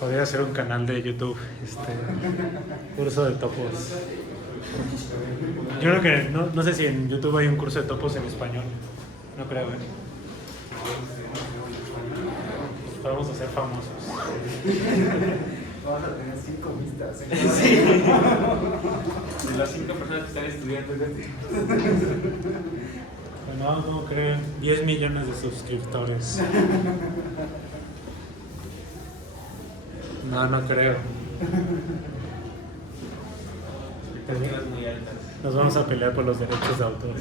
Podría ser un canal de YouTube, curso de topos. Yo creo que no sé si en YouTube hay un curso de topos en español. No creo, ¿eh? Pero vamos a ser famosos. Vamos a tener 5 vistas. Sí. De las 5 personas que están estudiando. No, ¿cómo creen? 10 millones de suscriptores. No creo. Expectativas muy altas. Nos vamos a pelear por los derechos de autor.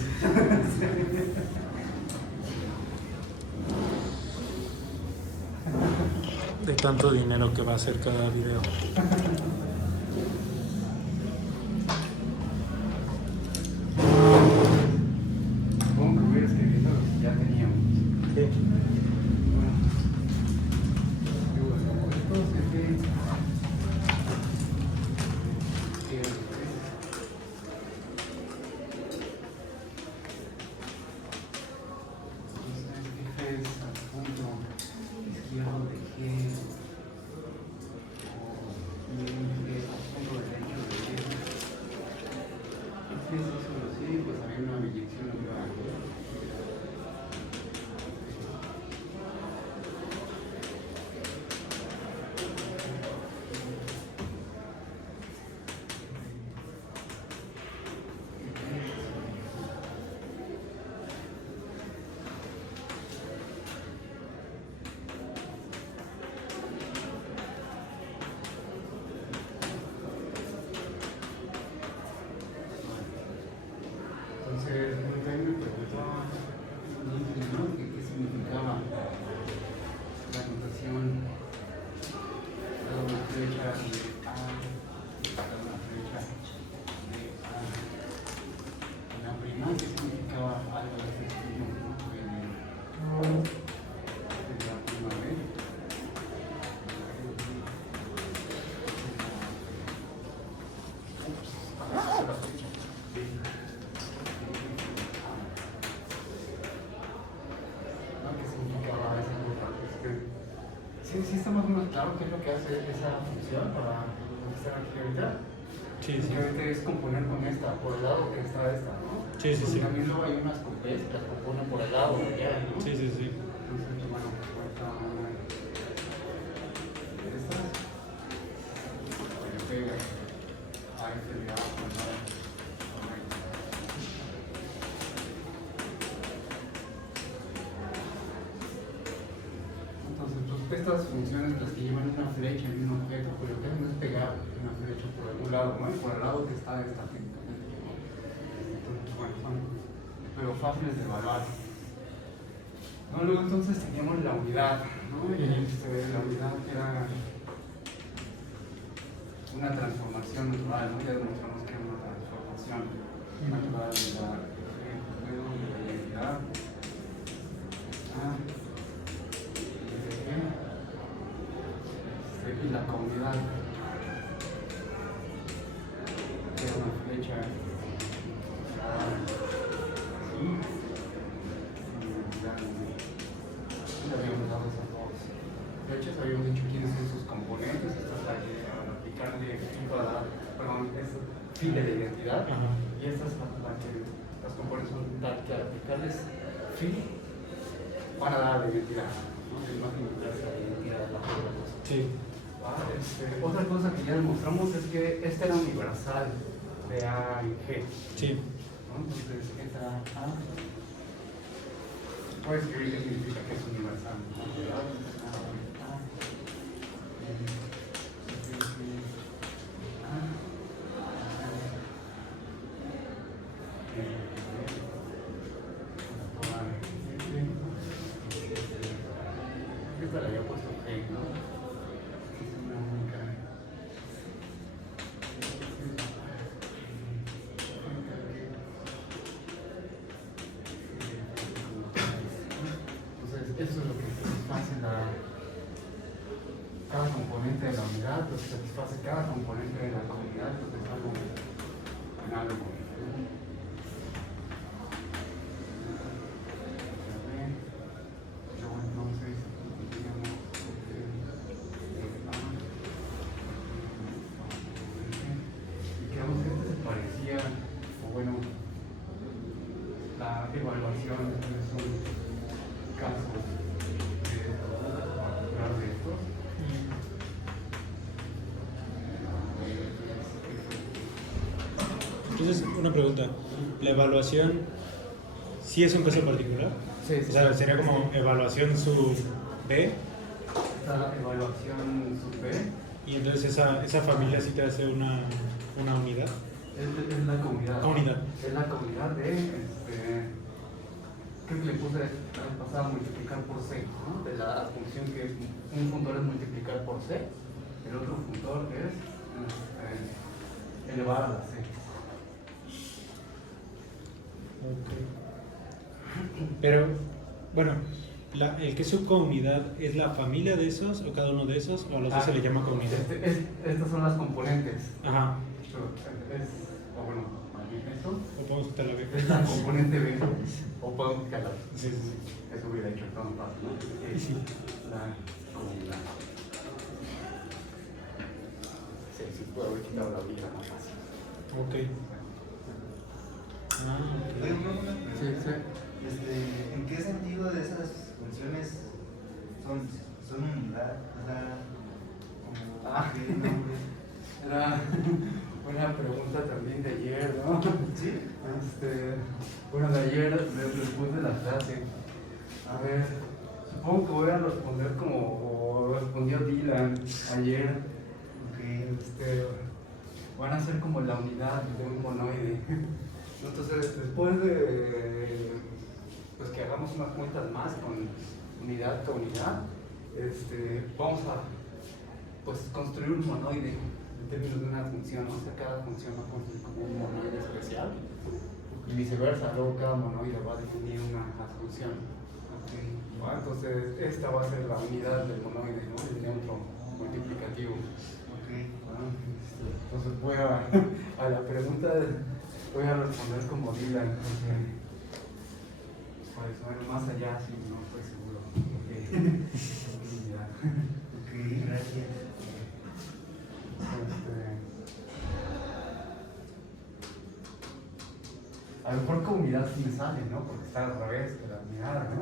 De tanto dinero que va a hacer cada video. Supongo que voy a escribir lo que ya teníamos. Sí. Entonces, un día me preguntaba ¿no? ¿Qué significaba la notación? Dado una flecha de A, dado una flecha de A. En la prima, ¿qué significaba algo de este estilo? ¿No? De la prima B. Sí, está más o menos claro qué es lo que hace esa función para estar aquí ahorita. Sí. Simplemente es componer con esta, por el lado que está esta, ¿no? Sí. También luego hay unas con B que las componen por el lado de allá, ¿no? Sí. Entonces, bueno, pues ahorita una de estas, para que pegue a este lado, ¿no? Estas funciones las que llevan una flecha en un objeto, pues lo que hacen es pegar una flecha por algún lado, ¿no? Y por el lado que está esta técnicamente, ¿no? Entonces, bueno, son pero fáciles de evaluar. ¿No? Luego entonces teníamos la unidad, ¿no? Y la unidad era una transformación natural, ¿no? Ya demostramos que era una transformación natural de la identidad. Y la comunidad era una flecha y habíamos dado esas dos flechas, habíamos dicho quiénes son sus componentes. Esta es la que al aplicarle es fin de la identidad. Y esta es la que las componentes son tal que al aplicarles fin van a dar la identidad, ¿no? La imagen de la identidad de la cosa. Sí. Otra cosa que ya demostramos es que esta era universal de A y G. Sí. ¿No? Entonces, esta A puedes escribir qué significa que es universal. Esta le había puesto G, ¿no? Eso es lo que satisface cada componente de la unidad, lo que satisface cada componente de la comunidad, lo que es algo análogo. Luego entonces, digamos, evaluación es un caso particular de estos. Entonces, una pregunta. ¿La evaluación sí es un caso particular? Sí, O sea, sería como evaluación sub B, esta evaluación sub B y entonces esa familia sí te hace una unidad. es la comunidad. Comunidad. Es la comunidad de, creo que le puse pasada multiplicar por C, ¿no? De la función que un funtor es multiplicar por C, el otro funtor es elevar a la C. Pero, bueno, el que es subcomunidad, ¿es la familia de esos o cada uno de esos? ¿O a los dos se le llama comunidad? Estas son las componentes. Ajá. O bueno, eso ¿O podemos quitar la B? es la componente B. O podemos quitarla. Sí, sí, sí. Eso hubiera hecho todo fácil, ¿no? Sí. La comunidad. Sí, sí, puedo haber quitado la vida más fácil. Ok. Ah, ok. Oye, una pregunta. Sí, sí. ¿En qué sentido de esas funciones son unidad? O sea, como ¿qué nombre? Era una pregunta también de ayer, ¿no? ¿Sí? Bueno, de ayer, después de la clase. A ver, supongo que voy a responder como respondió Dylan ayer. Van a ser como la unidad de un monoide. Entonces, después de pues que hagamos unas cuentas más con unidad con unidad, vamos a pues construir un monoide en términos de una función, ¿no? O sea, cada función va a construir como un monoide especial y viceversa, luego cada monoide va a definir una función. ¿No? Entonces, esta va a ser la unidad del monoide, ¿no? El neutro multiplicativo. Entonces voy a la pregunta, voy a responder como Dylan, pues bueno, más allá sí, no estoy seguro. Ok, gracias. A lo mejor comunidad sí me sale, ¿no? Porque está al revés de la unidad, ¿no?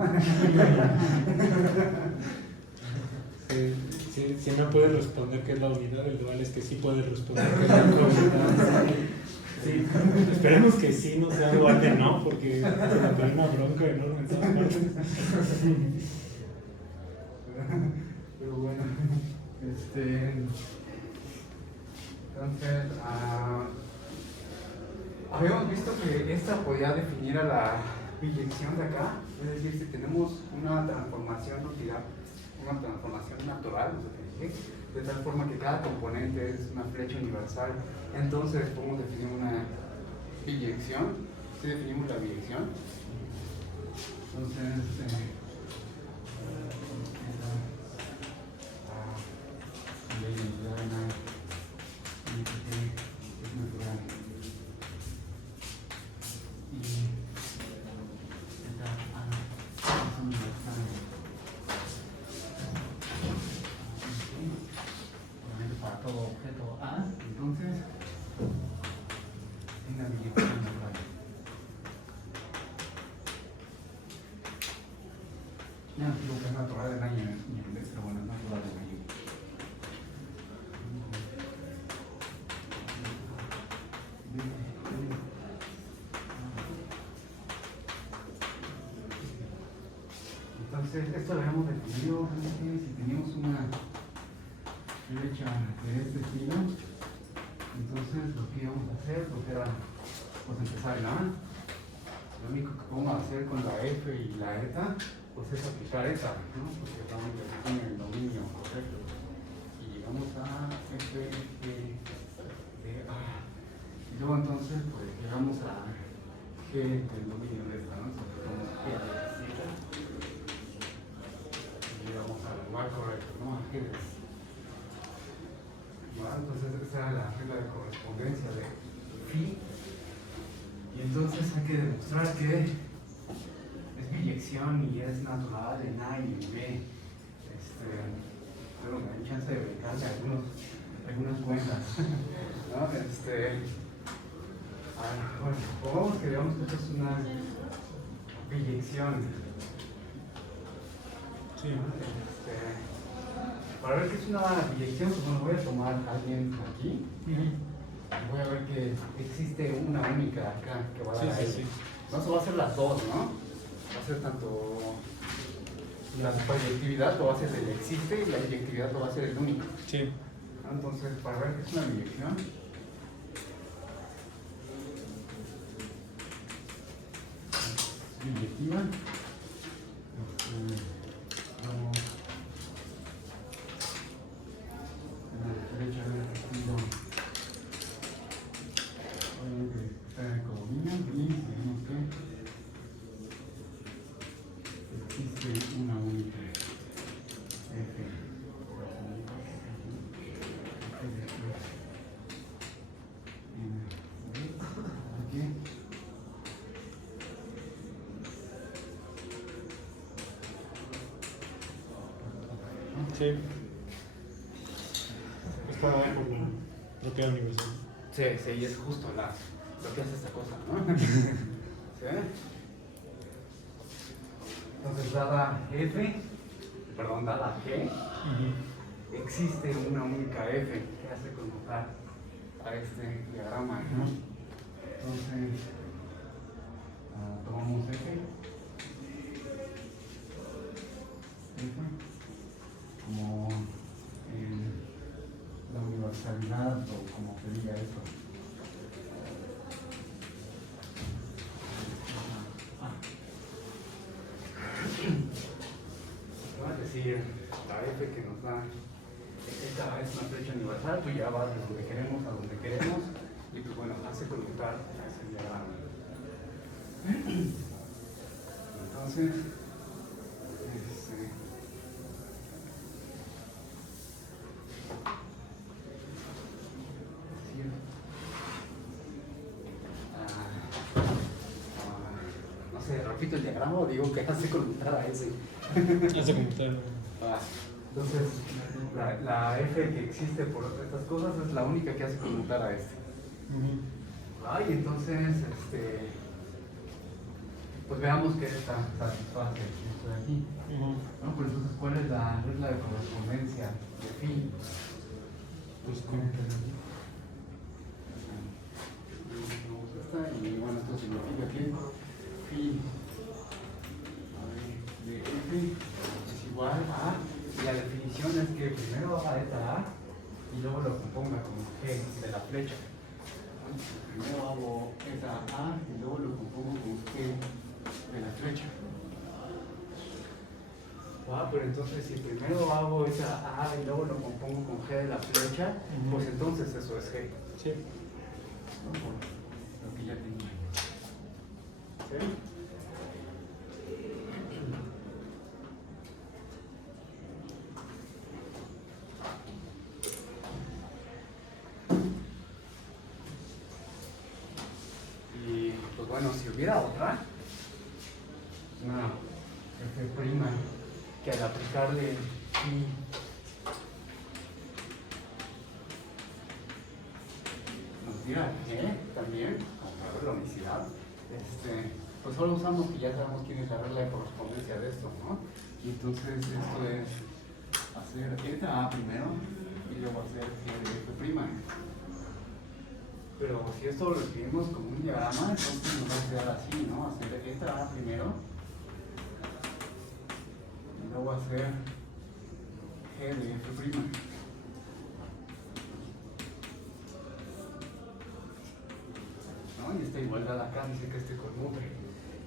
Si no puedes responder qué es la unidad, el dual es que sí puedes responder qué es la comunidad. Sí. Esperemos que sí, no sea igual de no, porque se me trae una bronca enorme en todas partes. Pero bueno, entonces, habíamos visto que esta podía definir a la biyección de acá, es decir, si tenemos una transformación natural, de tal forma que cada componente es una flecha universal, entonces podemos definir una biyección. Si definimos la biyección, entonces para todo objeto A, entonces una biyección natural. Ya no digo que es natural en año ni en vez, pero bueno, es natural en año. Entonces, esto lo habíamos definido si teníamos una flecha de este estilo. Entonces, lo que íbamos a hacer, pues era pues empezar en A. Lo único que podemos hacer con la F y la eta, pues es aplicar eta, ¿no? Porque estamos en el dominio correcto. Y llegamos a F de A. Y luego entonces, pues llegamos a G del dominio de esta, ¿no? Entonces, vamos a G de Z. Llegamos al lugar correcto, ¿no? A G. Bueno, entonces esa era la regla de correspondencia de phi. Y entonces hay que demostrar que es biyección y es natural en A y en B. Pero me dan chance de brincarle algunas cuentas. ¿No? Bueno, pongamos que digamos que esto es una biyección. Sí. Para ver qué es una biyección, pues bueno, voy a tomar a alguien aquí. Voy a ver que existe una única acá que va a dar a él. No, eso va a ser las dos, ¿no? Va a ser tanto la biyectividad lo va a ser el existe y la biyectividad lo va a ser el único. Sí. Entonces, para ver qué es una biyección. Biyectiva. Vamos a la derecha del estilo. Como niño y sabemos que existe una única F. Aquí. Sí. Está por la propiedad universal. Sí, sí, y es justo lo que hace esta cosa, ¿no? ¿Sí? Entonces, dada F, perdón, dada G, existe una única F que hace connotar a este diagrama, ¿no? Entonces, tomamos F como la universalidad o como se diga eso. Es decir, la F que nos da esta es una flecha universal, tú ya vas de donde queremos a donde queremos y pues bueno, hace conectar a ese diagrama. Entonces, no sé, repito el diagrama o digo que hace conectar a ese. Hace conectar. Entonces, la F que existe por estas cosas es la única que hace conmutar a este. Y entonces, pues veamos que esta satisface esto de aquí. ¿No? Pero entonces, ¿cuál es la regla de correspondencia de phi? Pues con esta, y bueno, esto significa que phi de F es igual a, y la definición es que primero haga eta A y luego lo componga como G de la flecha. Primero hago eta A y luego lo compongo con G de la flecha. Pero entonces si primero hago eta A y luego lo compongo con G de la flecha, pues entonces eso es G. Sí. Lo que ya tenía. ¿Sí? Y pues bueno, si hubiera otra, una F' que al aplicarle phi nos diera G también, a ver la unicidad, pues solo usamos que ya sabemos quién es la regla de correspondencia de esto, ¿no? Y entonces esto es hacer eta A primero y luego hacer G de F'. Pero si esto lo escribimos como un diagrama, entonces nos va a quedar así, ¿no? Hacer eta A primero y luego hacer G de F'. ¿No? Y esta igualdad acá dice que conmute.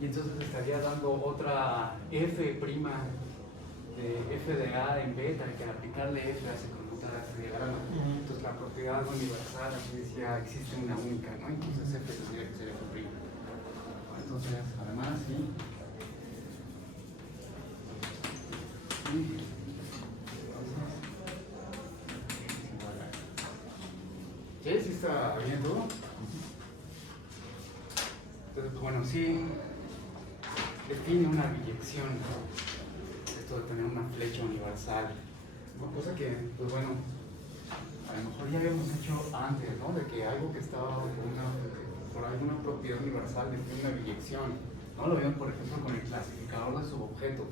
Y entonces estaría dando otra F' de F de A en beta, que al aplicarle F hace conmutar a este diagrama. Entonces la propiedad universal aquí decía existe una única, ¿no? Entonces F tendría que ser F'. Entonces, además, sí. ¿Sí? ¿Sí está bien todo? Entonces, pues bueno, sí define una biyección, esto de tener una flecha universal, una cosa que, pues bueno, a lo mejor ya habíamos hecho antes, ¿no? De que algo que estaba por alguna propiedad universal define una biyección, ¿no? Lo vieron, por ejemplo, con el clasificador de subobjetos,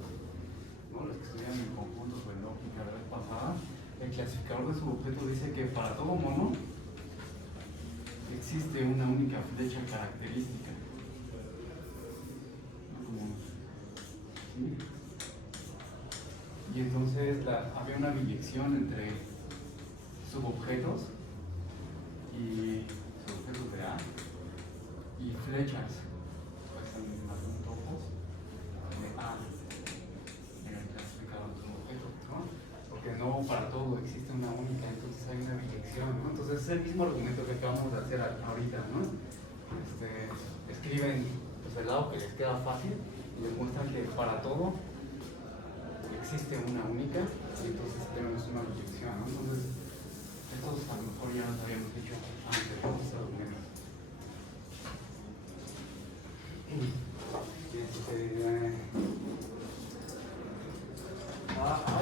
¿no? Los que estudian en conjuntos o en lógica la vez pasada, el clasificador de subobjetos dice que para todo mono existe una única flecha característica. ¿Sí? Y entonces había una biyección entre subobjetos y subobjetos de A y flechas, pues en algunos topos de A en el clasificador de subobjetos, ¿no? Porque no para todo existe una única, entonces hay una biyección, ¿no? Entonces es el mismo argumento que acabamos de hacer ahorita, ¿no? Escriben pues, el lado que les queda fácil y demuestran que para todo existe una única y entonces tenemos una biyección, ¿no? Entonces estos a lo mejor ya los habíamos dicho antes, estos argumentos.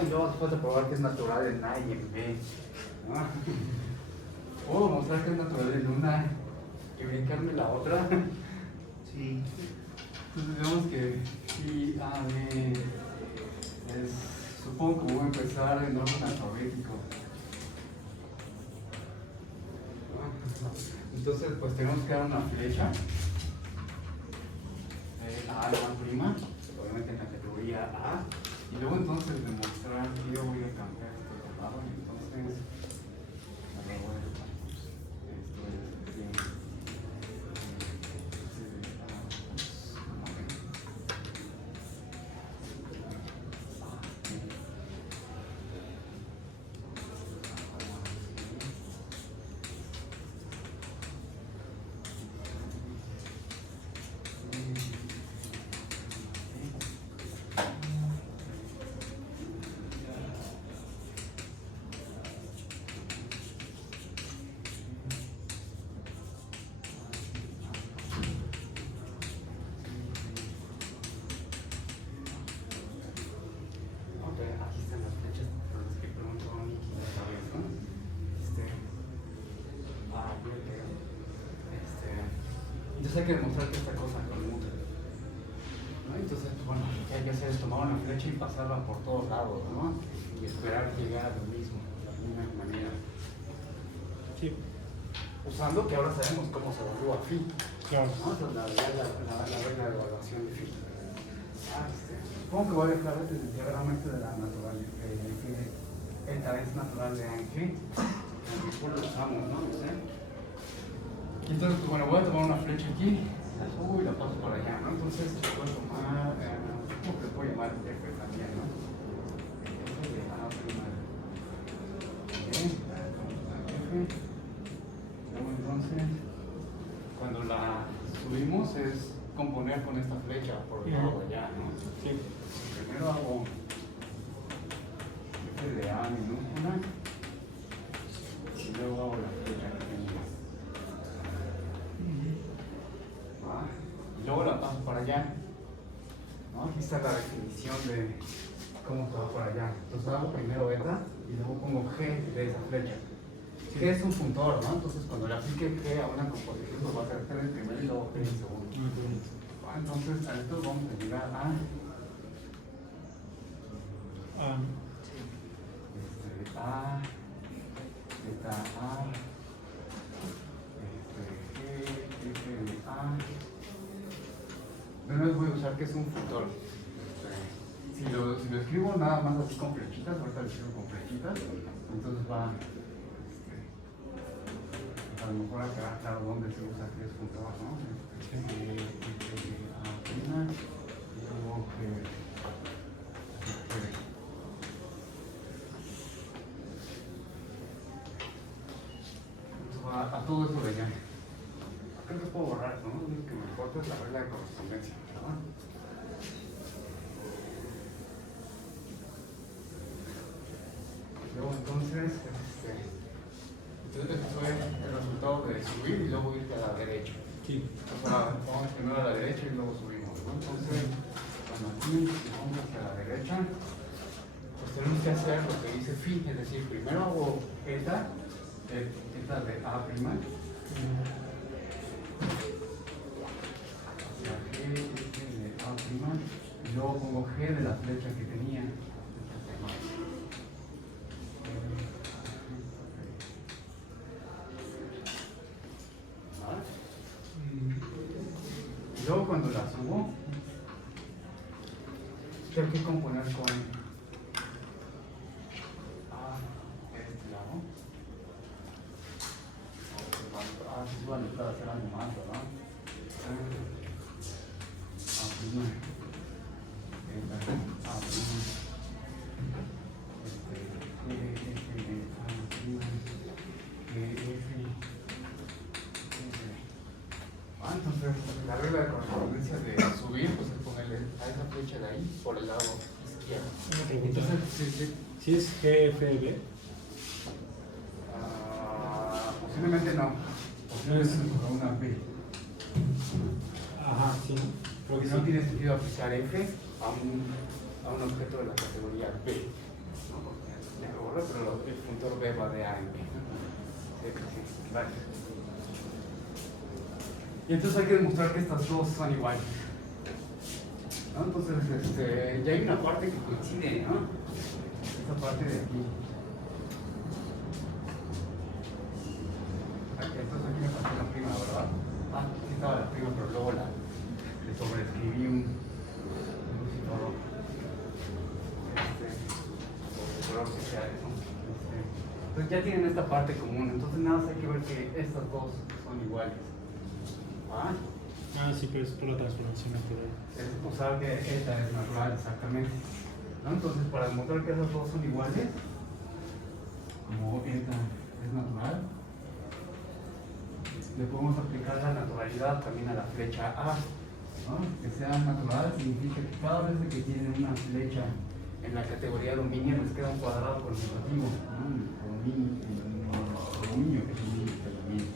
Y luego después de probar que es natural en A y en B, ¿no? Puedo mostrar que es natural en una y brincarme la otra. Sí. Entonces vemos que I, A, B supongo que voy a empezar en orden alfabético. Entonces pues tenemos que dar una flecha A la prima, obviamente en la categoría A, y luego entonces demostrar que yo voy a cambiar esto de lado y entonces aquí están las flechas por las que preguntó Nicky esta vez, ¿no? Entonces hay que demostrar que esta cosa conmuta, ¿no? Entonces, pues, bueno, lo que hay que hacer es tomar una flecha y pasarla por todos lados, ¿no? Y esperar llegar a lo mismo, de la misma manera. Sí. Usando que ahora sabemos cómo se evalúa phi. Claro. ¿No? Esa es la regla de evaluación de phi. Supongo que voy a dejar el diagrama este de la natural, que eta es natural de A en G, que después lo usamos, ¿no? No sé. Y entonces, pues, bueno, voy a tomar una flecha aquí, la subo y la paso por allá, ¿no? Entonces, voy a tomar, supongo que puedo llamar F también, ¿no? F de A prima de F. Luego, entonces, cuando la subimos es componer con esta flecha por el lado de allá, ¿no? Sí. Primero hago F de A minúscula y luego hago la flecha pequeña. Y luego la paso para allá, ¿no? Aquí está la definición de cómo se va para allá. Entonces hago primero eta y luego pongo G de esa flecha. G es un puntor, ¿no? Entonces cuando le aplique G a una composición, pues va a ser G en primero y luego G en segundo. Entonces a esto vamos a llegar a A, zeta A, G, F de A. Primero voy a usar que es un funtor. Si lo escribo nada más así con flechitas, ahorita lo escribo con flechitas, entonces va a lo mejor a quedar claro dónde se usa que es funtor, ¿no? Y luego a todo eso de allá. Creo que puedo borrar, ¿no? Lo único que me importa es la regla de correspondencia, ¿verdad? Luego entonces, entonces fue el resultado de subir y luego ir a la derecha. Sí. Entonces vamos primero a la derecha y luego subimos, ¿no? Entonces, cuando aquí vamos hacia la derecha, pues tenemos que hacer lo que dice phi, es decir, primero hago eta de A', sea, G de A', y luego pongo G de la flecha que tenía. ¿Vale? Y luego cuando la subo, tengo que componer con este lado. Sí, vale, para hacer algo más, ¿verdad? Entonces, la regla de correspondencia de subir, pues es ponerle a esa flecha de ahí por el lado izquierdo. Una pregunta. Entonces, ¿Si es GFB? posiblemente no. Posiblemente es una B. Ajá, sí. Porque no tiene sentido aplicar F a un objeto de la categoría B. ¿No? Porque pero el funtor B va de A en B. Sí, vale. Y entonces hay que demostrar que estas dos son iguales. ¿No? Entonces, ya hay una parte que coincide, ¿no? Esta parte de aquí. Entonces aquí me faltó la prima, ¿verdad? Sí estaba la prima, pero luego le sobreescribí un todo. Color que sea eso. Entonces ya tienen esta parte común, entonces nada más hay que ver que estas dos son iguales. Sí, pero es por la transformación natural. Es usar que esta es natural, exactamente. ¿No? Entonces, para demostrar que esas dos son iguales, como esta es natural, le podemos aplicar la naturalidad también a la flecha A. ¿No? Que sea natural significa que cada vez que tienen una flecha en la categoría dominio les queda un cuadrado con negativo. ¿No? El dominio que es el dominio.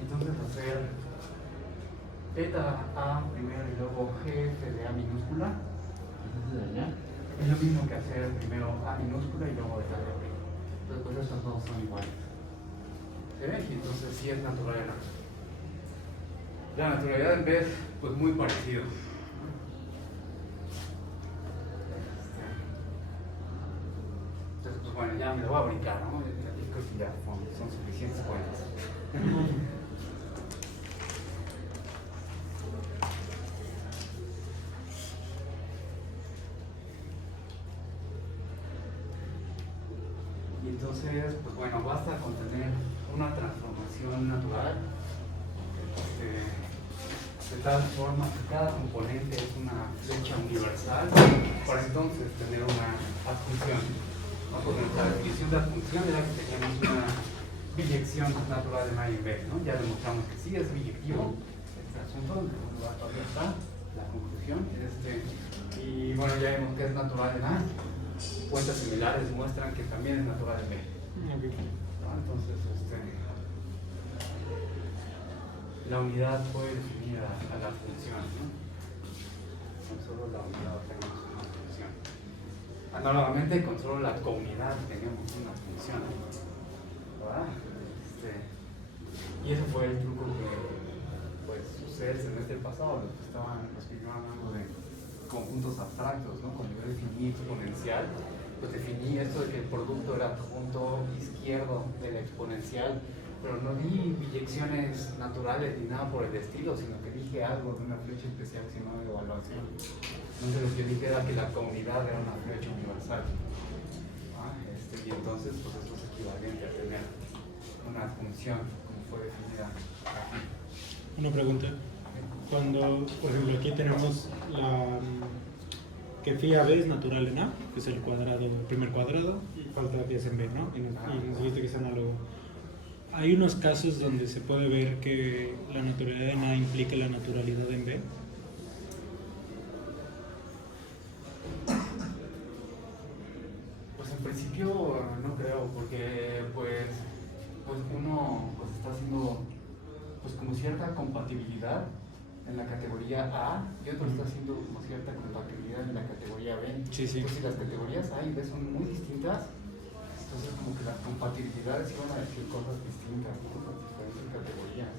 Entonces hacer eta A primero y luego G de A minúscula, entonces allá es lo mismo que hacer primero A minúscula y luego eta de B. Entonces pues estas dos son iguales. ¿Se ve? Y entonces sí es natural en A. La naturalidad en B es pues muy parecido. Entonces pues bueno, ya me lo voy a brincar, ¿no? Yo creo que ya son suficientes cuentas. Y entonces, pues bueno, basta con tener una transformación natural de tal forma que cada componente es una flecha universal para entonces tener una adjunción. ¿No? Porque nuestra definición de adjunción era que teníamos una biyección natural en A y en B, ¿no? Ya demostramos que sí es biyectivo este asunto, todavía está la conclusión. Y bueno, ya vimos que es natural en A. Cuentas similares muestran que también es natural en B. ¿No? Entonces, la unidad puede definir a la función, ¿no? Con solo la unidad tenemos una función. Análogamente, con solo la comunidad tenemos una función. ¿Verdad? Y ese fue el truco que pues, sucede el semestre pasado, los que iban hablando de conjuntos abstractos, ¿no? Cuando yo definí exponencial, pues definí esto de que el producto era punto izquierdo de la exponencial, pero no di biyecciones naturales ni nada por el estilo, sino que dije algo de una flecha especial que se llama evaluación. Entonces lo que dije era que la comunidad era una flecha universal. Y entonces pues eso es equivalente a tener una función como fue definida aquí. Una pregunta. Cuando, por ejemplo, aquí tenemos que phi a b es natural en A, que es el cuadrado, el primer cuadrado, y falta que es en B, ¿no? Y nos dijiste que es análogo. Hay unos casos donde se puede ver que la naturalidad en A implica la naturalidad en B. Pues en principio no creo, porque pues uno pues está haciendo pues como cierta compatibilidad en la categoría A y otro está haciendo como cierta compatibilidad en la categoría B. Sí, sí. Entonces, si las categorías A y B son muy distintas, entonces como que las compatibilidades iban a decir cosas distintas, ¿no? Las diferentes categorías.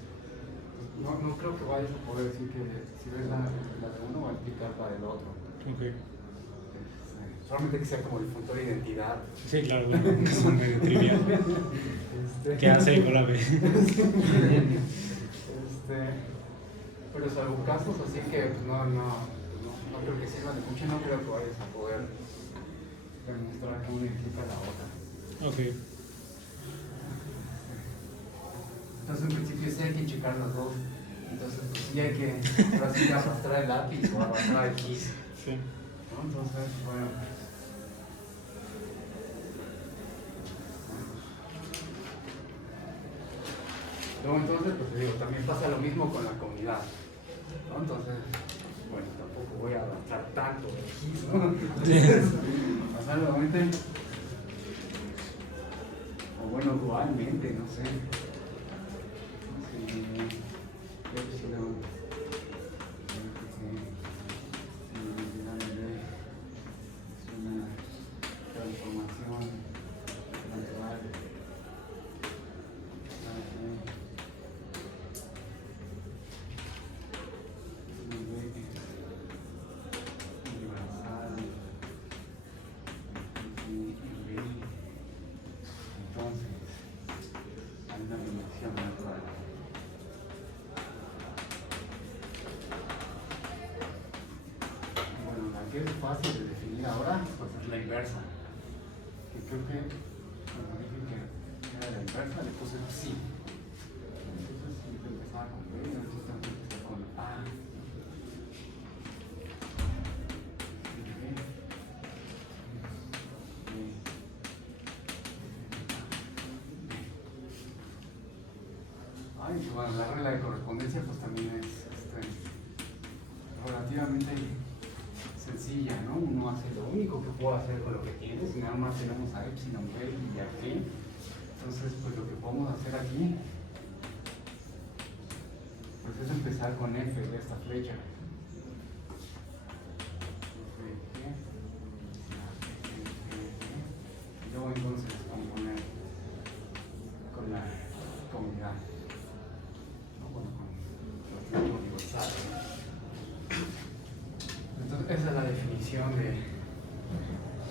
Entonces, no creo que vayas a poder decir que si ves la de uno va a implicar la del otro. Ok. Solamente que sea como el punto de identidad. Sí, claro, bueno, que son medio trivial. ¿Qué hace con la B? Pero salvo casos así que pues, no creo que sirvan de mucho, no creo que vayas a poder demostrar que una implica la otra. Ok. Entonces en principio sí hay que checar las dos. Entonces pues, sí hay que ahora sí arrastrar el lápiz o arrastrar el gis. Sí. ¿No? Entonces, bueno. Luego entonces, pues te digo, también pasa lo mismo con la comunidad, ¿no? Entonces, bueno, tampoco voy a arrastrar tanto el gis, ¿no? Entonces, pasar nuevamente, o bueno, dualmente, no sé. Creo que sí, es una transformación natural. Que es fácil de definir ahora, pues es la inversa. Que creo que cuando dije que era la inversa, le puse sí. Entonces siempre empezaba con B, y entonces también empezaba con A. Ay, y bueno, la regla de correspondencia pues también es relativamente sencilla, ¿no? Uno hace lo único que puedo hacer con lo que tienes, y nada más tenemos a epsilon b y a g. Entonces, pues lo que podemos hacer aquí, pues es empezar con f de esta flecha. Y luego entonces componer con la comunidad, ¿no? Bueno, con los tiempos universales. Entonces, esa es la definición de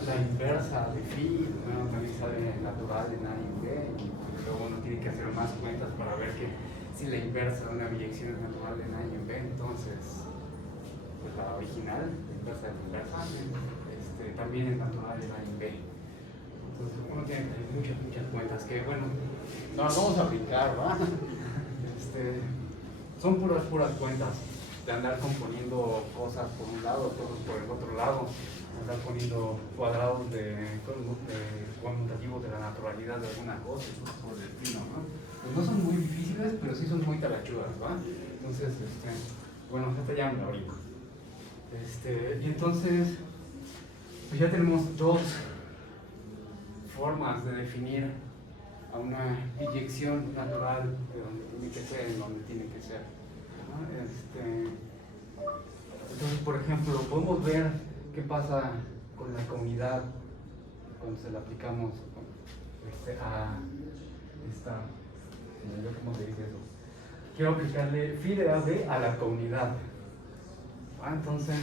la inversa de phi. Bueno, también sale natural en A y B, y luego uno tiene que hacer más cuentas para ver que si la inversa de una biyección es natural en A y en B, entonces pues la original, la inversa de la inversa, también es natural en A y en B. Entonces uno tiene que hacer muchas cuentas que, bueno, no las vamos a aplicar, ¿verdad? Son puras cuentas de andar componiendo cosas por un lado, cosas por el otro lado, andar poniendo cuadrados conmutativos de la naturalidad de alguna cosa, y cosas por el estilo, ¿no? Pues no son muy difíciles, pero sí son muy talachudas, ¿va? Entonces, bueno, esta ya me la abrí. Y entonces, pues ya tenemos dos formas de definir a una inyección natural de donde tiene que ser, en donde tiene que ser, ¿no? Entonces, por ejemplo, podemos ver qué pasa con la comunidad cuando se la aplicamos a esta, ¿cómo se dice eso? Quiero aplicarle phi de AB a la comunidad. Entonces,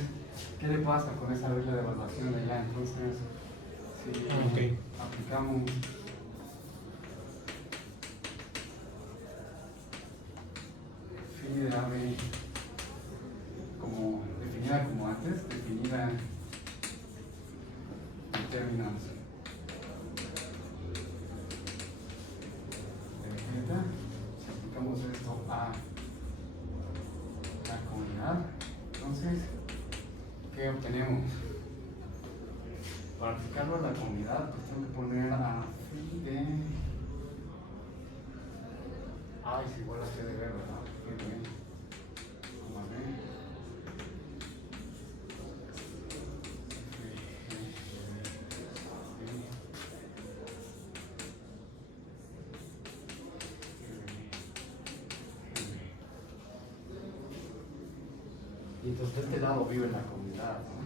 ¿qué le pasa con esa regla de evaluación de allá? Entonces, si aplicamos phi de AB como definida como antes, definida en términos de beta, si aplicamos esto a la comunidad, entonces, ¿qué obtenemos? Para aplicarlo a la comunidad, pues tengo que poner a phi de A es igual a C de B, ¿verdad? Phi de a B. entonces de este lado vive la comunidad, ¿no?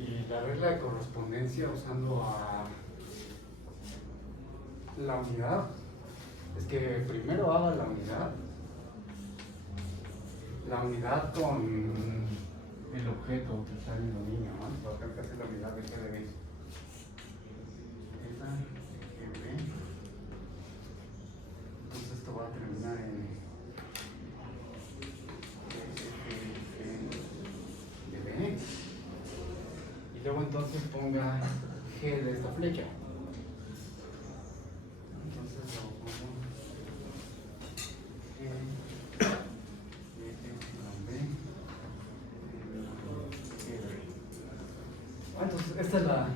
Y la regla de correspondencia usando a la unidad es que primero haga la unidad con el objeto que está en el dominio, ¿no? Por ejemplo, hacer la unidad de G de B. Esta, G de B. Entonces esto va a terminar en G de B. Y luego entonces ponga G de esta flecha. Entonces lo pongo G de B. Entonces esta es la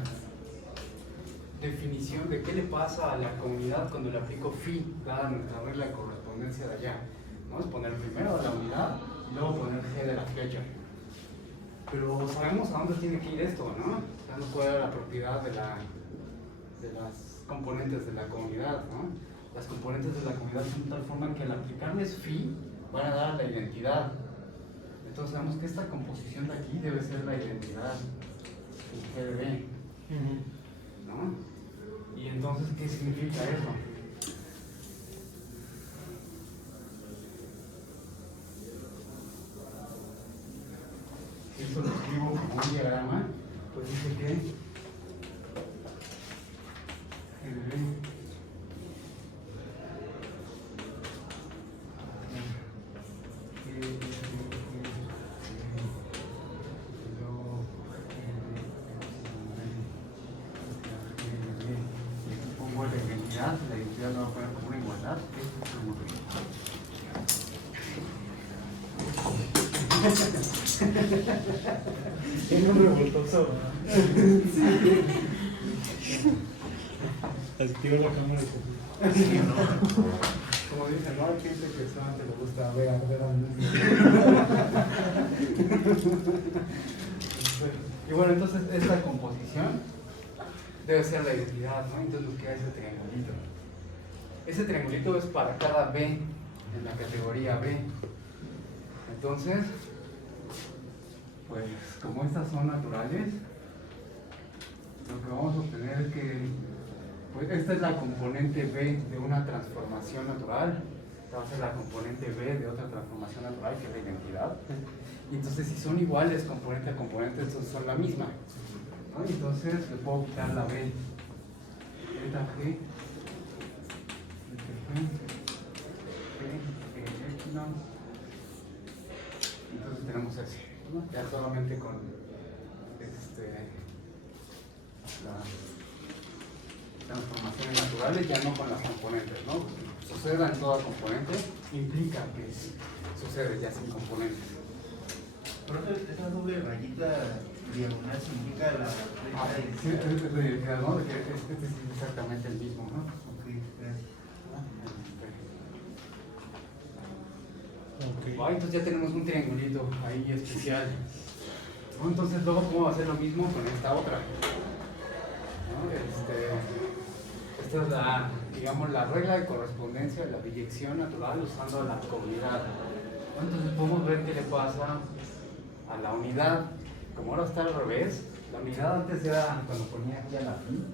definición de qué le pasa a la comunidad cuando le aplico phi, dada nuestra regla de correspondencia de allá. Vamos a poner primero la unidad y luego poner G de la flecha. Pero sabemos a dónde tiene que ir esto, ¿no? Sabemos cuál es la propiedad de las componentes de la comunidad, ¿no? Las componentes de la comunidad son de tal forma que al aplicarles phi van a dar la identidad. Entonces sabemos que esta composición de aquí debe ser la identidad en G de B, ¿no? Y entonces, ¿qué significa eso? Esto lo escribo como un diagrama, pues dice que G de B la identidad lo voy a poner como una igualdad. Es un revoltoso. Activa la cámara. Como dicen, no hay gente que solamente le gusta ver y bueno, entonces esta composición debe ser la identidad, ¿no? Entonces nos queda ese triangulito. Ese triangulito es para cada B en la categoría B. Entonces, pues como estas son naturales, lo que vamos a obtener es que pues esta es la componente B de una transformación natural. Esta va a ser la componente B de otra transformación natural, que es la identidad. Y entonces, si son iguales componente a componente, entonces son la misma, ¿no? Y entonces le puedo quitar la B. Esta G. Entonces tenemos ese, ¿no? Ya solamente con las transformaciones naturales, ya no con las componentes, ¿no? Suceda en toda componente implica que sucede ya sin componentes. Por eso esa doble rayita diagonal significa la flecha. Sí, es la identidad, ¿no? Este es exactamente el mismo, ¿no? Ok, gracias. Entonces ya tenemos un triangulito ahí especial. ¿No? Entonces luego podemos hacer lo mismo con esta otra, ¿no? Esta es la, digamos, la regla de correspondencia, la biyección natural usando la comunidad, ¿no? Entonces podemos ver qué le pasa a la unidad. Como ahora está al revés, la unidad antes era cuando ponía aquí a la phi,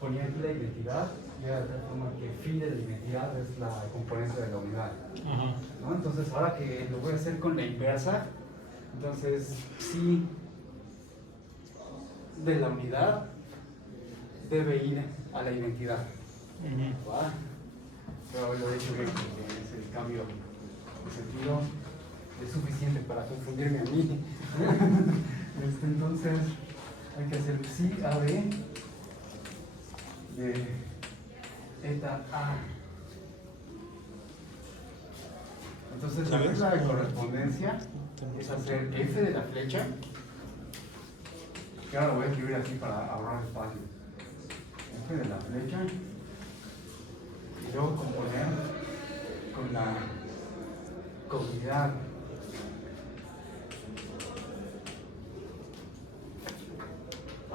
ponía aquí la identidad, y era de tal forma que phi de la identidad es la componente de la unidad. Ajá. ¿No? Entonces ahora que lo voy a hacer con la inversa, entonces psi de la unidad debe ir a la identidad. ¿Va? Pero lo he hecho bien porque es el cambio de sentido, es suficiente para confundirme a mí. Entonces hay que hacer psi AB de eta A. Entonces la regla de correspondencia es hacer F de la flecha, que ahora lo voy a escribir así para ahorrar espacio. F de la flecha y luego componer con la comunidad.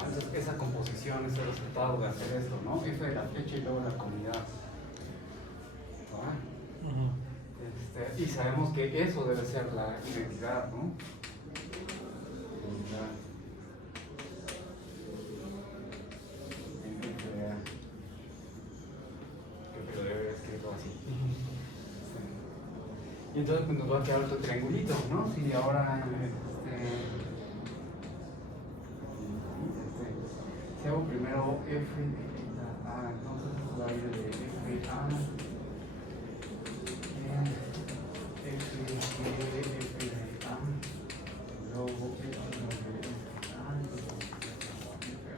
Entonces esa composición transformación es el resultado de hacer esto, ¿no? F de la flecha y luego la comunidad. ¿Va? Y sabemos que eso debe ser la identidad, ¿no? Identidad. Creo que lo debería escrito así. Y entonces pues, nos va a quedar otro triangulito, ¿no? Si ahora si hago primero F de A, entonces va a ir de F A, F de A, luego F de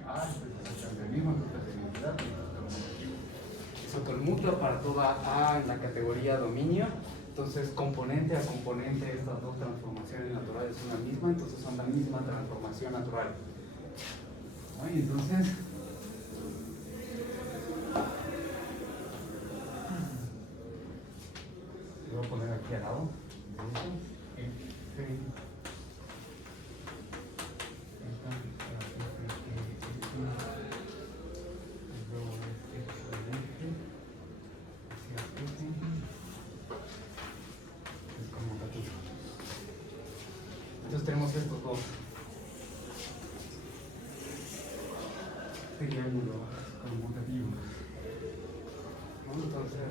A, el mismo de identidad, es autormutua para toda A en la categoría dominio. Entonces, componente a componente, estas dos transformaciones naturales son la misma, entonces son la misma transformación natural. Ay, entonces, lo voy a poner aquí al lado. Entonces tenemos estos dos triángulos conmutativos. ¿No? Entonces,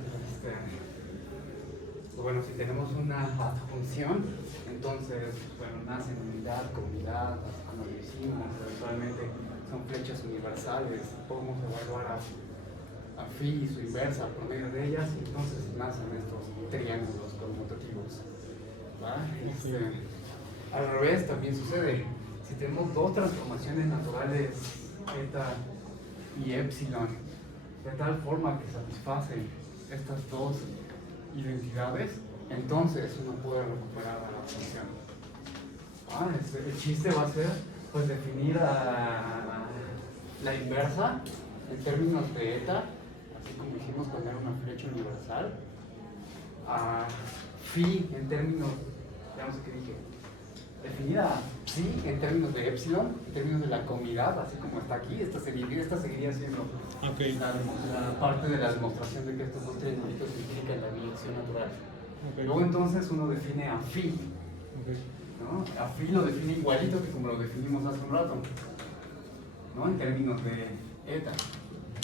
bueno, si tenemos una adjunción, entonces, bueno, nacen unidad, comunidad, así como lo hicimos, eventualmente son flechas universales, podemos evaluar a phi y su inversa por medio de ellas, y entonces nacen estos triángulos conmutativos. ¿Va? Al revés también sucede. Si tenemos dos transformaciones naturales, eta y epsilon, de tal forma que satisfacen estas dos identidades, entonces uno puede recuperar a la función. El chiste va a ser pues definir la inversa en términos de eta, así como hicimos cuando era una flecha universal, a phi en términos, digamos que dije, definida sí en términos de epsilon, en términos de la comunidad, así como está aquí, esta seguiría siendo la parte de la demostración de que estos dos triangulitos implican la dirección natural. Luego entonces uno define a phi, ¿no? A phi lo define igualito que como lo definimos hace un rato, ¿no? En términos de eta,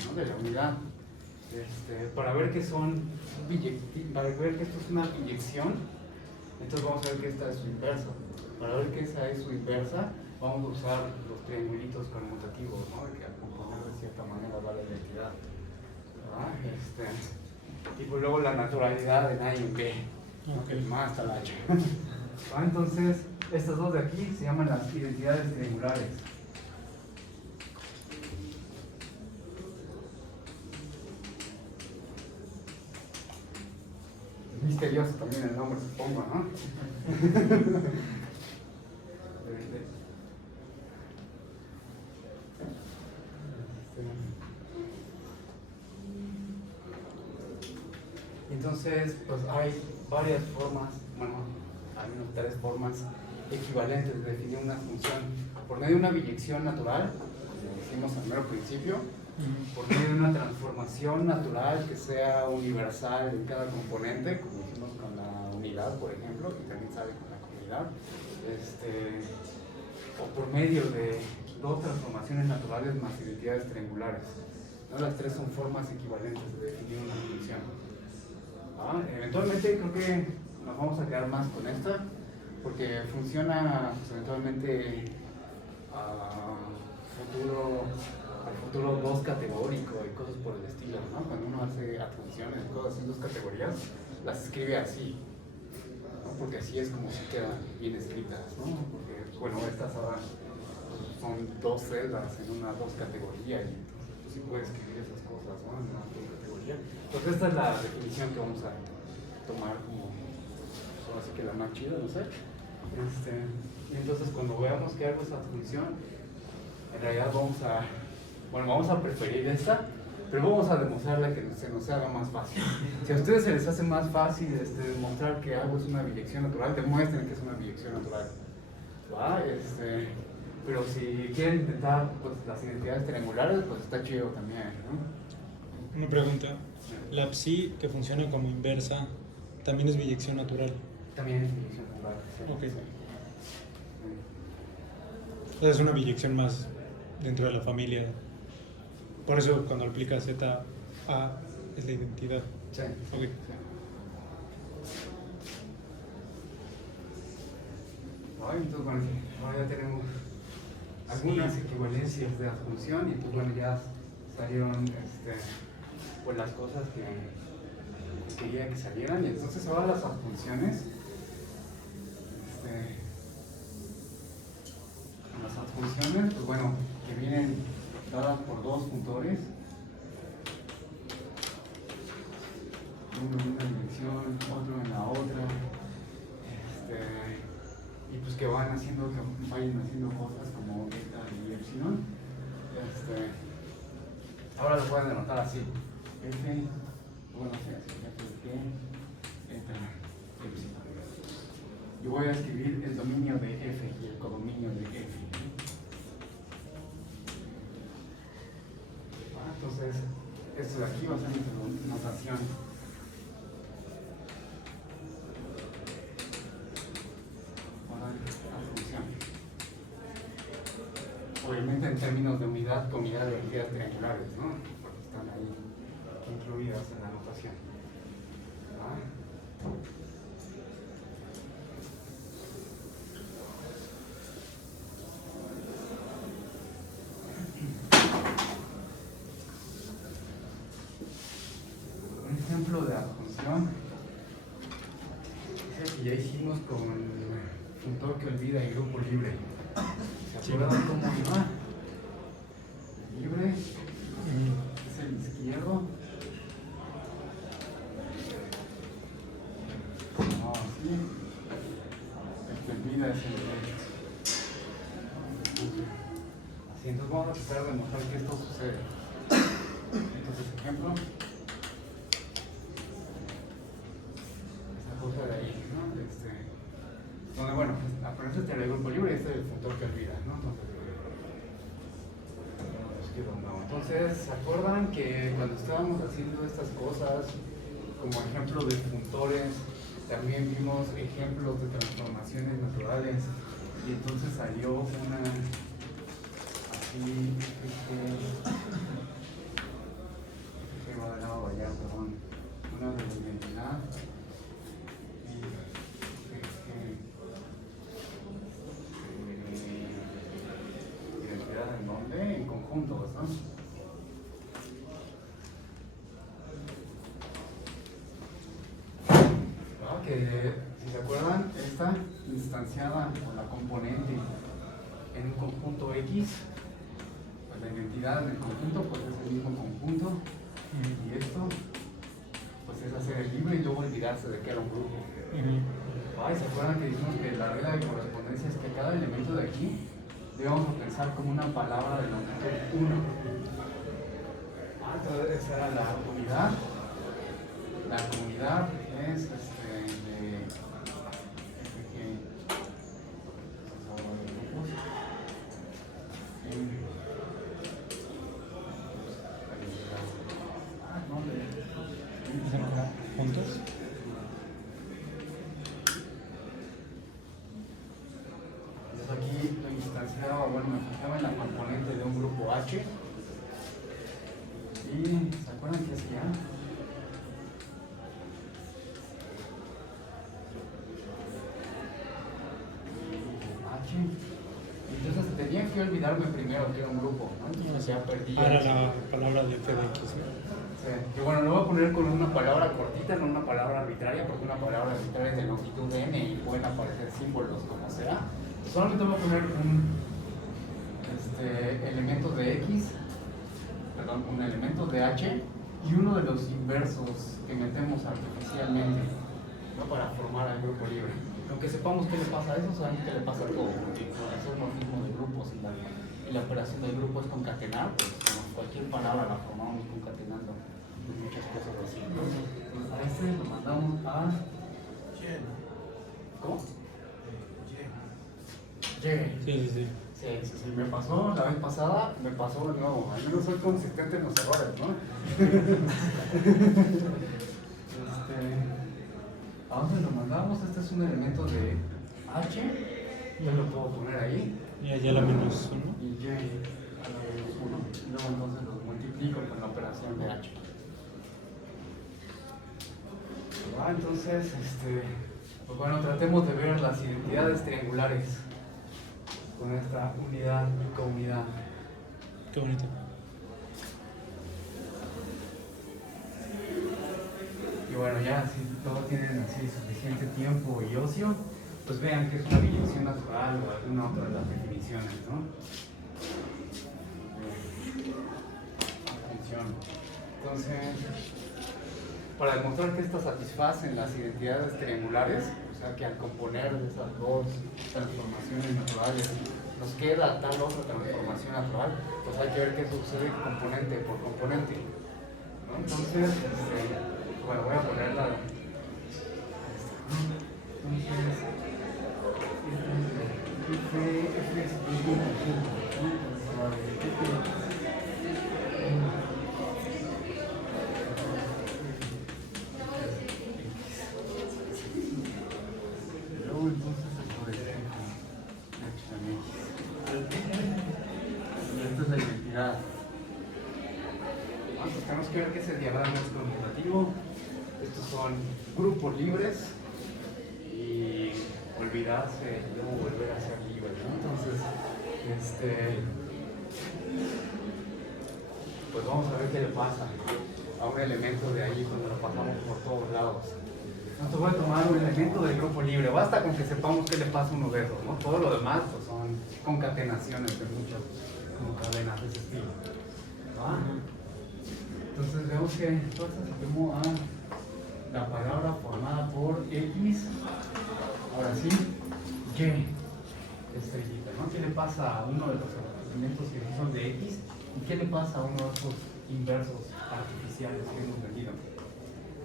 ¿no? De la unidad. Para ver que para ver que esto es una biyección, entonces vamos a ver que esta es su inversa. Para ver que esa es su inversa, vamos a usar los triangulitos conmutativos, ¿no? Que al componer de cierta manera da la identidad. Y pues luego la naturalidad en A y en B, ¿no? Que es más hasta la H. Entonces, estas dos de aquí se llaman las identidades triangulares. Misterioso también el nombre, supongo, ¿no? Entonces, pues hay varias formas, bueno, al menos 3 formas equivalentes de definir una función. Por medio de una biyección natural, como decimos al mero principio, por medio de una transformación natural que sea universal en cada componente, como hicimos con la unidad, por ejemplo, y también sale con la comunidad, o por medio de dos transformaciones naturales más identidades triangulares. ¿No? Las 3 son formas equivalentes de definir una función. Eventualmente creo que nos vamos a quedar más con esta, porque funciona pues, eventualmente al futuro 2 categórico y cosas por el estilo, ¿no? Cuando uno hace adjunciones, cosas en 2 categorías, las escribe así, ¿no? Porque así es como se quedan bien escritas, ¿no? Porque, bueno, estas ahora son 2 celdas en una 2 categoría y pues, sí puedes escribir esas cosas, ¿no? En una 2 categoría. Pues esta es la definición que vamos a tomar como, pues, así que la más chida, no sé. Y entonces cuando veamos que algo es adjunción, en realidad vamos a preferir esta, pero vamos a demostrarle que se nos haga más fácil. Si a ustedes se les hace más fácil demostrar que algo es una biyección natural, demuestren que es una biyección natural. Pero si quieren intentar pues, las identidades triangulares, pues está chido también, ¿no? Una pregunta. La psi que funciona como inversa también es biyección natural. También es división natural. Sí. Ok. Sí. Esa es una biyección más dentro de la familia. Por eso cuando aplica Z, A es la identidad. Sí. Ok. Sí. Ay, entonces, bueno, ahora ya tenemos algunas equivalencias de adjunción y pues bueno, ya salieron pues las cosas que quería que salieran y entonces ahora las adjunciones. Las adjunciones, pues bueno, que vienen dadas por dos funtores. Uno en una dirección, otro en la otra. Y pues que vayan haciendo cosas como beta y epsilon. Ahora lo pueden anotar así. F, bueno, sí, así, F, beta, epsilon. Yo voy a escribir el dominio de F y el codominio de F. Entonces, esto de aquí va a ser nuestra notación. Obviamente en términos de unidad de identidades triangulares, ¿no? Porque están ahí incluidas en la notación. Un ejemplo de adjunción es el que ya hicimos con funtor que olvida y grupo libre. ¿Se acuerdan cómo iba? Libre es el izquierdo. No, sí. El que olvida es el derecho. Así, entonces vamos a tratar de demostrar que esto sucede. Entonces, ejemplo. Esa cosa de ahí, ¿no? Donde, bueno, aparece este grupo libre y este es el funtor que olvida, ¿no? Entonces, ¿se acuerdan que cuando estábamos haciendo estas cosas, como ejemplo de funtores, también vimos ejemplos de transformaciones naturales? Y entonces salió una así, que va de lado allá, perdón, una de la identidad. ¿En dónde? En conjuntos, ¿no? Que si se acuerdan, está instanciada con la componente en un conjunto X, pues la identidad del conjunto pues es el mismo conjunto, y esto pues es hacer el libre y luego olvidarse de que era un grupo. ¿Se acuerdan que dijimos que la regla de correspondencia es que cada elemento de aquí debemos pensar como una palabra de longitud 1? Entonces esa era la comunidad. La comunidad es ¿Juntos? Entonces aquí lo instanciaba, bueno, me fijaba en la componente de un grupo H. Y ¿se acuerdan qué hacía? H. Entonces tenía que olvidarme primero que era un grupo, ¿no? Entonces ya perdí. Para la palabra de f de x, ¿no? Sí. Y bueno, lo voy a poner con una palabra cortita, no una palabra arbitraria, porque una palabra arbitraria es de longitud n y pueden aparecer símbolos como será. Solamente voy a poner elementos de x, perdón, un elemento de h y uno de los inversos que metemos artificialmente, ¿no? Para formar el grupo libre. Aunque sepamos qué le pasa a eso, sabemos qué le pasa a todo, porque por eso es lo mismo de grupos y la operación del grupo es concatenar, pues como cualquier palabra la formamos concatenando muchas cosas así. Entonces, a este lo mandamos a... ¿Cómo? Y. Sí. Sí, me pasó la vez pasada, me pasó de nuevo. Al menos soy consistente en los errores, ¿no? ¿A dónde lo mandamos? Este es un elemento de H, yo lo puedo poner ahí. Y allá la menos 1. Y Y a la menos 1. Y luego entonces los multiplico con la operación de H. Entonces, pues bueno, tratemos de ver las identidades triangulares con esta unidad y comunidad. Qué bonito. Y bueno, ya si todos tienen así suficiente tiempo y ocio, pues vean que es una biyección natural o alguna otra de las definiciones, ¿no? Definición. Entonces, para demostrar que estas satisfacen las identidades triangulares, o sea que al componer de esas dos transformaciones naturales nos queda tal otra transformación natural, pues hay que ver qué sucede componente por componente, ¿no? Entonces, bueno, voy a ponerla. Entonces, F es luego entonces esto de esta es la identidad. Entonces tenemos que ver que ese diagrama es conmutativo. Estos son grupos libres y olvidarse y luego volver a ser libre, ¿no? Entonces, pues vamos a ver qué le pasa a un elemento de ahí cuando lo pasamos por todos lados. Entonces voy a tomar un elemento del grupo libre. Basta con que sepamos qué le pasa a uno de esos, ¿no? Todo lo demás pues, son concatenaciones de muchas cadenas de ese estilo. ¿Va? Entonces vemos que entonces vemos a la palabra formada por X, ahora sí, Y, estrellita, ¿no? ¿Qué le pasa a uno de los elementos que son de X y qué le pasa a uno de esos inversos artificiales que hemos medido?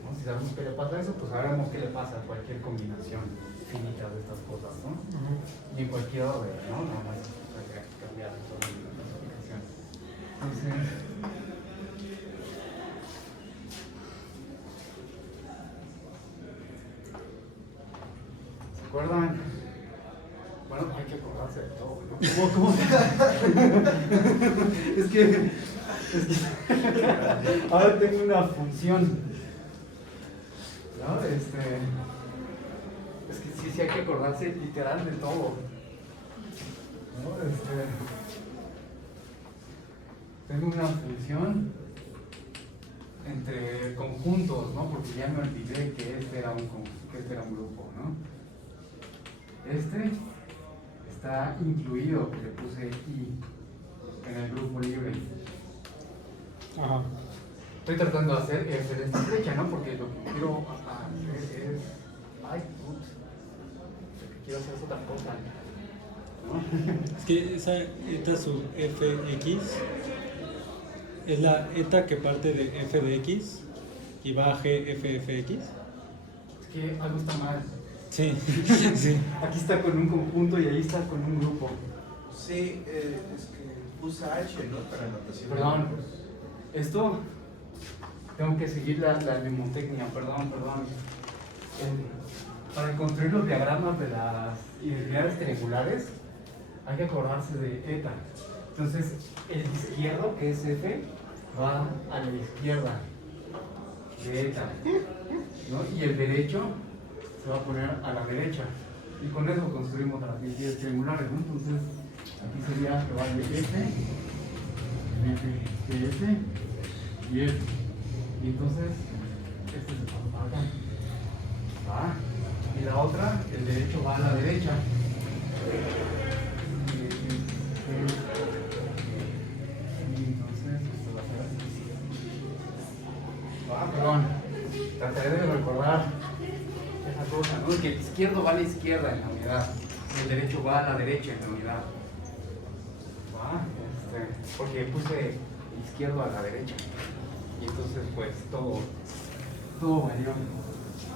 ¿No? Si sabemos qué le pasa a eso, pues sabemos qué le pasa a cualquier combinación finita de estas cosas, ¿no? Y en cualquier orden, ¿no? No más hay que cambiar la clasificación. Entonces, ¿se acuerdan? Bueno, hay que acordarse de todo, ¿no? ¿Cómo? Es que ahora tengo una función, ¿no? Es que sí hay que acordarse literal de todo, ¿no? Tengo una función entre conjuntos, ¿no? Porque ya me olvidé que este era un grupo, ¿no? Está incluido, que le puse I en el grupo libre. Ajá. Estoy tratando de hacer F de esta flecha, ¿no? Porque lo que quiero hacer es. Ay, ups. Lo que quiero hacer es otra cosa, ¿no? Es que esa eta sub fx es la eta que parte de f de x y va a g f f x. Es que algo está mal. Sí, sí. Aquí está con un conjunto y ahí está con un grupo. Sí, es que usa H, ¿no? Para notación. Perdón. Esto tengo que seguir la mnemotecnia, perdón. Para construir los diagramas de las identidades triangulares hay que acordarse de eta. Entonces, el izquierdo, que es F, va a la izquierda de eta, ¿no? Y el derecho se va a poner a la derecha. Y con eso construimos las identidades triangulares, ¿no? Entonces, aquí sería que va de F, de F y F. Y entonces, este se pasa para acá. ¿Va? Y la otra, el derecho va a la derecha. Y entonces, esto va a ser así. Perdón, trataré de recordar esa cosa, ¿no? Que el izquierdo va a la izquierda en la unidad, y el derecho va a la derecha en la unidad. ¿Va? Porque puse izquierdo a la derecha. Y entonces, pues, todo valió.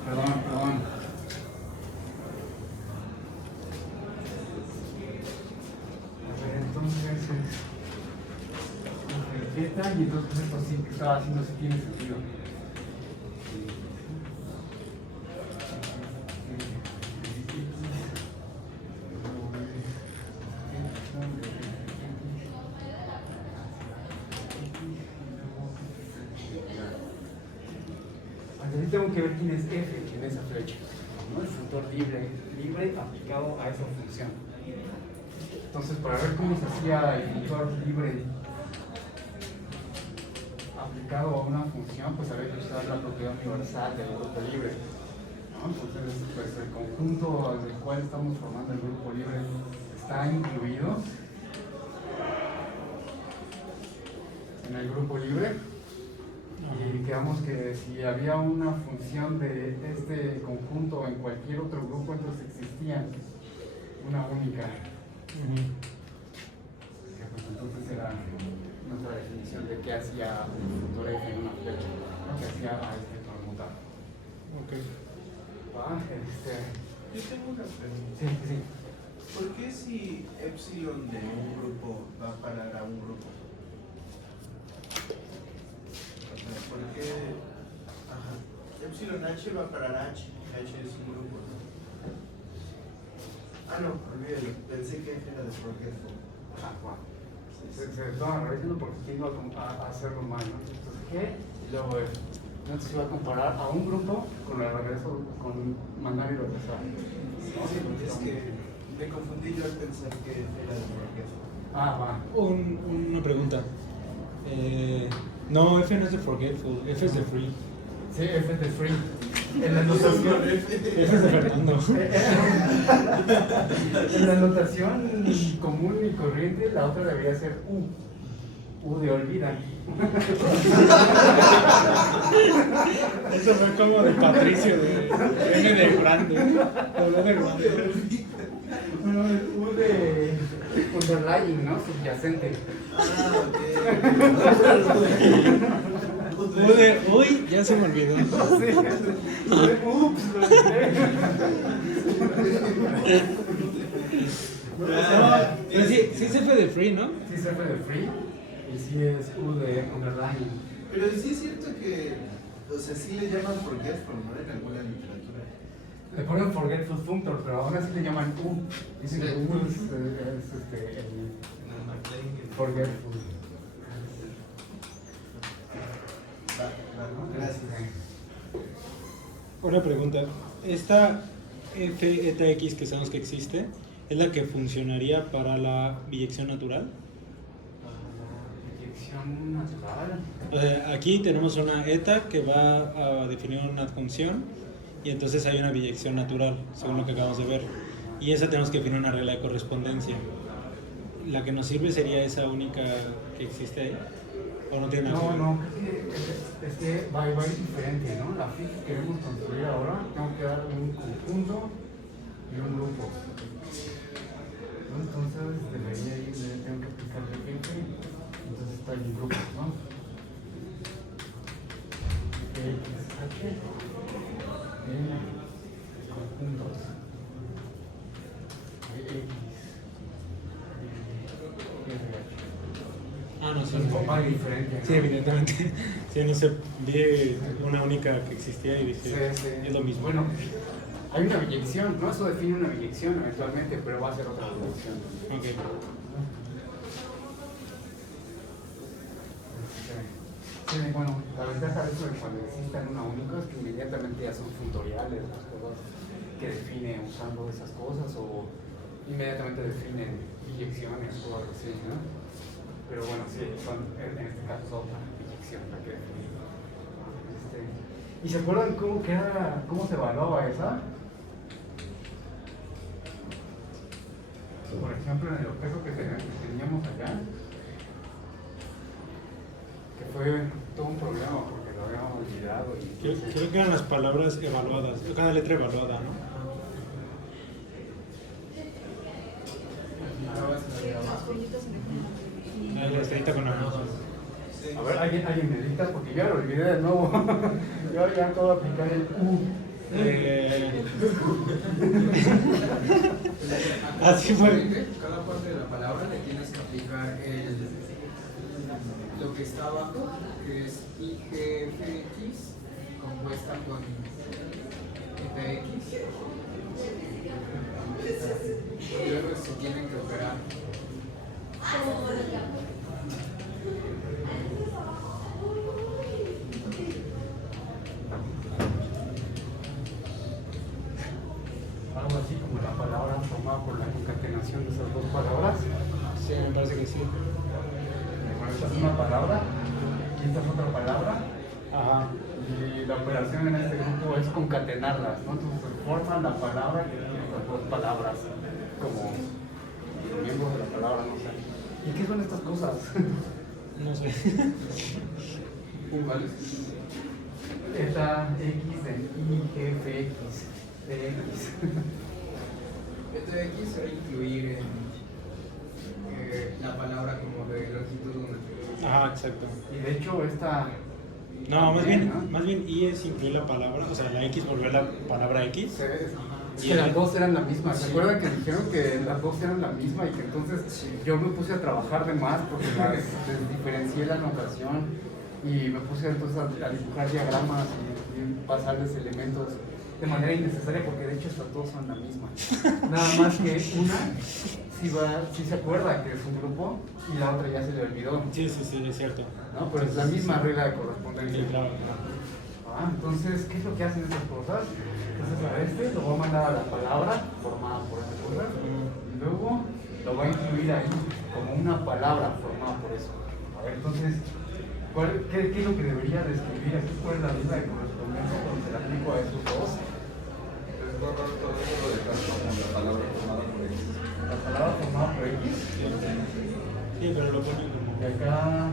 Perdón. A ver. ahorita y entonces esto sí que estaba haciendo sí tiene sentido. Aquí tengo que ver quién es F en esa flecha, ¿no? El funtor libre aplicado a esa función. Entonces, para ver cómo se hacía el funtor libre aplicado a una función, pues había que usar la propiedad universal del grupo libre, ¿no? Entonces, pues el conjunto del cual estamos formando el grupo libre está incluido en el grupo libre. Y quedamos que si había una función de este conjunto en cualquier otro grupo, entonces existía una única. Pues entonces era nuestra definición de qué hacía un funtor F en una flecha, qué hacía a este conmutador. Ok. Yo tengo una pregunta. Sí, sí. ¿Por qué si epsilon de un grupo va a parar a un grupo? ¿Por qué? Ajá. Epsilon H va a parar a H. H es un grupo, ¿no? Ah, no, olvídalo. Pensé que era de forgetful. Bueno. Se estaban revisando porque iba a hacerlo mal, ¿no? Entonces, ¿qué? Y luego entonces iba a comparar a un grupo con el regreso, con mandar y regresar. Es que me confundí yo al pensar que era de forgetful. Va. Una pregunta. No, F no es de forgetful, F es de free. Sí, F es de free. En la notación. F es de Fernando. En la notación común y corriente, la otra debería ser U. U de olvida. Eso fue como de Patricio, de M de grande. W de grande. Bueno, U de underlying, ¿no? Subyacente. U de uy, ya se me olvidó. Sí. Ups, lo olvidé. Pero sí es F de free, ¿no? Sí es F de free y sí es U de underlying. Pero sí es cierto que, o sea, sí le llaman forgetful, ¿no? En alguna literatura. Le ponen forgetful functor, pero ahora sí le llaman U. Dicen que U es el forgetful. Gracias. Una pregunta. Esta F eta X que sabemos que existe, ¿es la que funcionaría para la biyección natural? Biyección natural. O sea, aquí tenemos una eta que va a definir una función y entonces hay una biyección natural, según lo que acabamos de ver. Y esa tenemos que definir una regla de correspondencia. ¿La que nos sirve sería esa única que existe ahí? ¿O no tiene nada que ver? No, es que va a ir diferente, ¿no? La FIG que queremos construir ahora, tengo que dar un conjunto y un grupo. Entonces debería ir, tengo que aplicar el filtro, entonces está en grupos, ¿no? XH en conjuntos. No, Es un poco diferente. Sí, evidentemente. Sí, no sé, vi una única que existía y dije, Sí. es lo mismo. Bueno, hay una biyección, ¿no? Eso define una biyección eventualmente, pero va a ser otra biyección. Ok. Sí, bueno, la ventaja de eso es que cuando existan una única es que inmediatamente ya son funtoriales las cosas que define usando esas cosas o inmediatamente definen biyecciones o algo así, ¿no? Pero bueno, sí, son, en este caso es otra biyección la que define. ¿Y se acuerdan cómo se evaluaba esa? Por ejemplo, en el objeto que teníamos allá, que fue todo un problema porque lo habíamos olvidado. Creo que eran las palabras evaluadas, cada letra evaluada, ¿no? La estrellita con la mano. A ver, alguien me dicta porque yo lo olvidé de nuevo. Yo ya acabo de aplicar el U. Así fue. Cada parte de la palabra le tienes que aplicar lo que estaba IGFX compuesta con FX. Y luego se tienen que operar. Algo así como la palabra formada por la concatenación de esas dos palabras. Sí, me parece que sí. Bueno, esta es una palabra y esta es otra palabra. Ajá. Y la operación en este grupo es concatenarlas, ¿no? Entonces se forma la palabra que tiene estas dos palabras como miembros de la palabra, no sé. ¿Y qué son estas cosas? No sé. ¿Cuáles? Esta X de IGFX, DX. Este X se va a incluir en la palabra como de longitud 1. Ajá, exacto. Y de hecho esta... No, también, más bien I es incluir la palabra, o sea, la X volver la palabra X. Es que las dos eran la misma. ¿Se acuerdan que dijeron que las dos eran la misma y que entonces yo me puse a trabajar de más porque les diferencié la notación y me puse entonces a dibujar diagramas y pasarles elementos de manera innecesaria porque de hecho estas dos son la misma. Nada más que una sí se acuerda que es un grupo y la otra ya se le olvidó. Sí, es cierto. ¿No? Pero es la misma regla de correspondencia. Sí, claro. Entonces, ¿qué es lo que hacen estas cosas? Entonces a este lo va a mandar a la palabra formada por esa cosa y luego lo va a incluir ahí como una palabra formada por eso. A ver, entonces, ¿qué es lo que debería describir aquí? ¿Cuál es la regla de correspondencia cuando se la aplico a esos dos? La palabra formada por X. La palabra formada por X Sí, pero lo ponen como. y acá...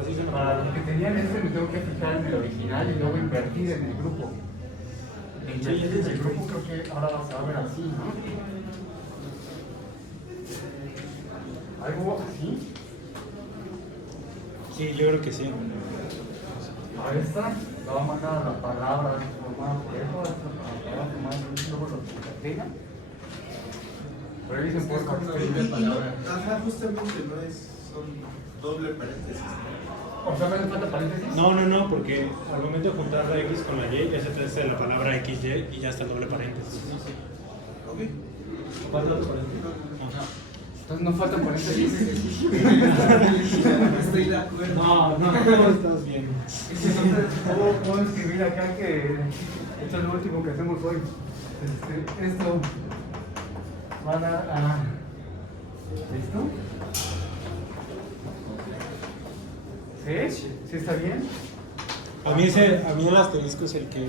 Así se Para los que tenían este me tengo que fijar en el original y luego invertir en el grupo. Invertir en el grupo creo que ahora se va a ver así, ¿no? Algo así. Sí, yo creo que sí. A esta la va a mandar a la palabra formada por eso, a esta palabra formada por eso, luego lo concatena. Revisen por favor. Ajá, justamente no es, son doble paréntesis. O sea, ¿me hace falta paréntesis? No, porque al momento de juntar la X con la Y, ya se trata de la palabra XY y ya está el doble paréntesis. Ok. ¿Falta otro paréntesis? Ajá. Entonces no faltan paréntesis. Estoy de acuerdo. No, estás bien. Entonces, puedo escribir acá que esto es lo último que hacemos hoy. Esto va a dar a... ¿Listo? ¿Sí? ¿Sí está bien? A mí el asterisco es el que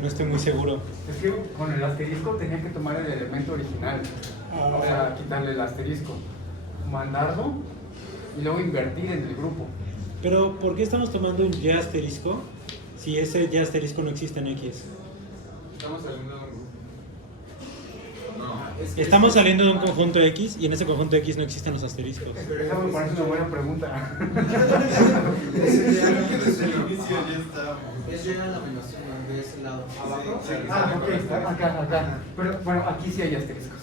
no estoy muy seguro. Es que con el asterisco tenía que tomar el elemento original. O sea, quitarle el asterisco, mandarlo y luego invertir en el grupo. Pero, ¿por qué estamos tomando un Y asterisco si ese Y asterisco no existe en X? Estamos saliendo de un grupo. No. Estamos saliendo de un conjunto X y en ese conjunto X no existen los asteriscos. Esa me parece una buena pregunta. Desde el inicio ya estábamos. Es llegar a la menos 1 de ese lado. ¿Abajo? Ok, está acá. Pero bueno, aquí sí hay asteriscos.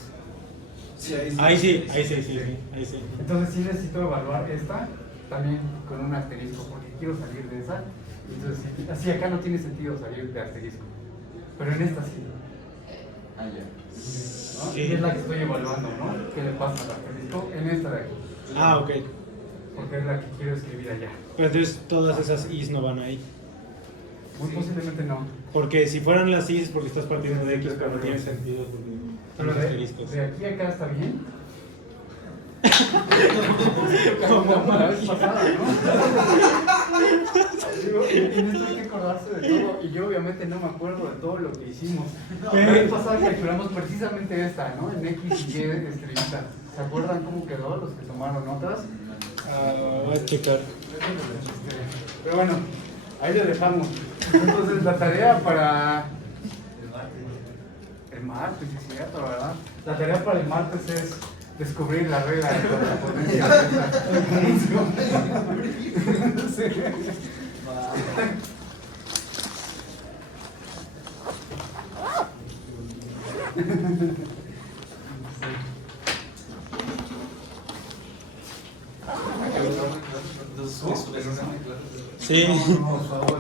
Sí, Ahí sí. Entonces sí necesito evaluar esta también con un asterisco porque quiero salir de esa. Entonces así acá no tiene sentido salir de asterisco. Pero en esta sí. Ah, ya. ¿No? Sí. Y es la que estoy evaluando, ¿no? ¿Qué le pasa al asterisco? En esta de aquí. Ok. Porque es la que quiero escribir allá. Pero entonces todas esas Is no van ahí. Muy posiblemente no. Porque si fueran las Is, porque estás partiendo de X, pero no tiene sentido porque son los Pero asteriscos. de aquí a acá está bien. Como la vez pasada, ¿no? Digo, y esto hay que acordarse de todo. Y yo obviamente no me acuerdo de todo lo que hicimos. La vez pasada calculamos precisamente esta, ¿no? En X y Y estrellita. ¿Se acuerdan cómo quedó los que tomaron notas? Voy a checar. Pero bueno, ahí lo dejamos. Entonces la tarea para el martes, es cierto, ¿verdad? La tarea para el martes es descubrir la regla de correspondencia de esta función. Sí. Entonces, es una clase. Sí. Por favor.